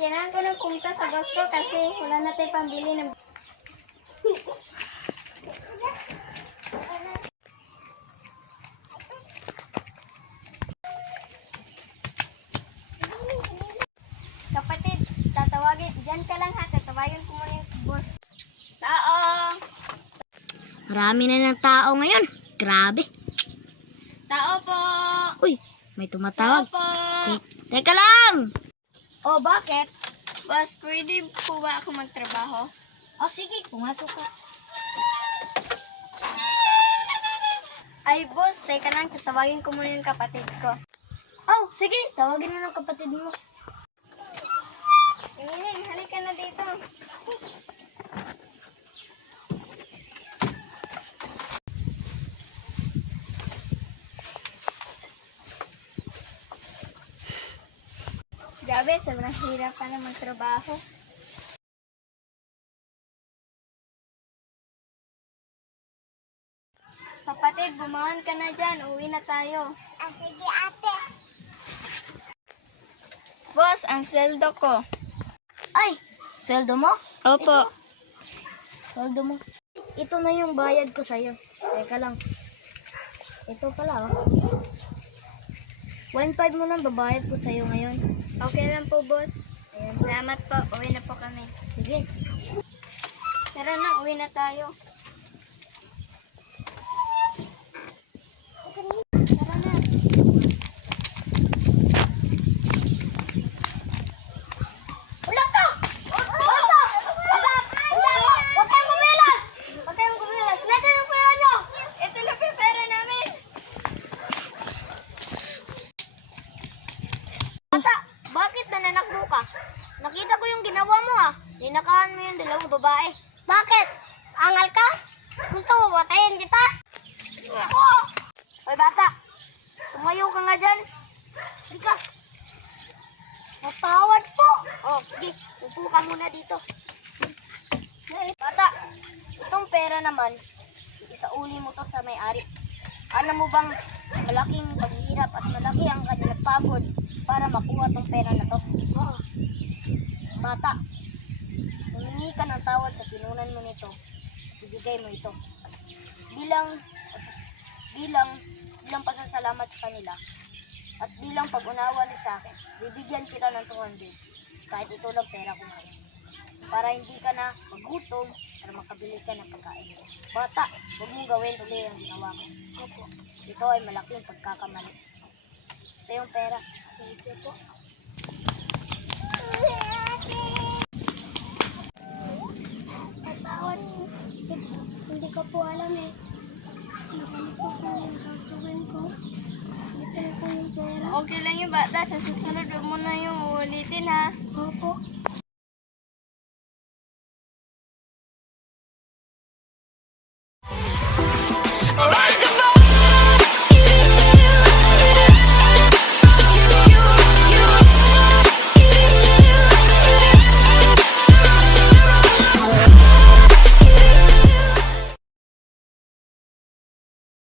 Kailangan ko ng punta sa boss ko kasi wala na tayong pambili ng... Kapatid, tatawagin. Diyan ka lang ha. Tatawagin ko muna yung boss. Tao! Marami na ng tao ngayon. Grabe. Tao po! Uy, may Tao tumatawag. po! Teka lang! Oh, bakit? Boss, pwede po ba ako magtrabaho? Oh, sige, pumasok ka. Ay, boss, teka lang. Tatawagin ko muna yung kapatid ko. Oh, sige, tawagin mo ng kapatid mo. Iniling, halika na dito. Grabe, sobrang hirap pa na magtrabaho. Kapatid, bumangon ka na dyan. Uwi na tayo. Sige, ate. Boss, ang sweldo ko. Ay, sweldo mo? Opo. Sweldo mo. Ito na yung bayad ko sa'yo. Teka lang. Ito pala, oh. 1.5 mo na babayad ko sa'yo ngayon. Okay lang po, boss. Ayan. Salamat po. Uwi na po kami. Sige. Tara na, uwi na tayo. Tara na. Ulang ka! Huwag kayong kumilas! Huwag kayong kumilas! Lagyan yung pera nyo! Ito lang yung pera namin! Bata, bakit nananakbo ka? Nakita ko yung ginawa mo, ah. Ninakahan mo yung dalawang babae. Bakit? Angal ka? Gusto mo batayin kita? Hoy, bata. Tumayo ka nga dyan. Halika. Matawad po! Oh, sige. Upo ka muna dito. Bata, itong pera naman, isauli mo to sa may-ari. Alam mo bang malaking paghihirap at malaki ang kanilang pagod para makuha tong pera na to? Oo. Bata, humingi ka ng tawad sa pinunan mo nito. Ibigay mo ito. Bilang pasasalamat sa kanila at bilang pag-unawa ni sa akin, bibigyan kita ng 200 kahit ito lang pera ko ngayon. Para hindi ka na magutom para makabili ka ng pagkain. Bata, huwag mong gawin ulit ang ginawa ko. Opo. Ito ay malaking pagkakamali. Ito yung pera. Thank you po. Patawad po. Hindi ko po alam eh. Marami po po yung gagawin ko. Ito na po yung pera. Okay lang yung bata. Sa susunod mo na yung ulitin ha. Opo.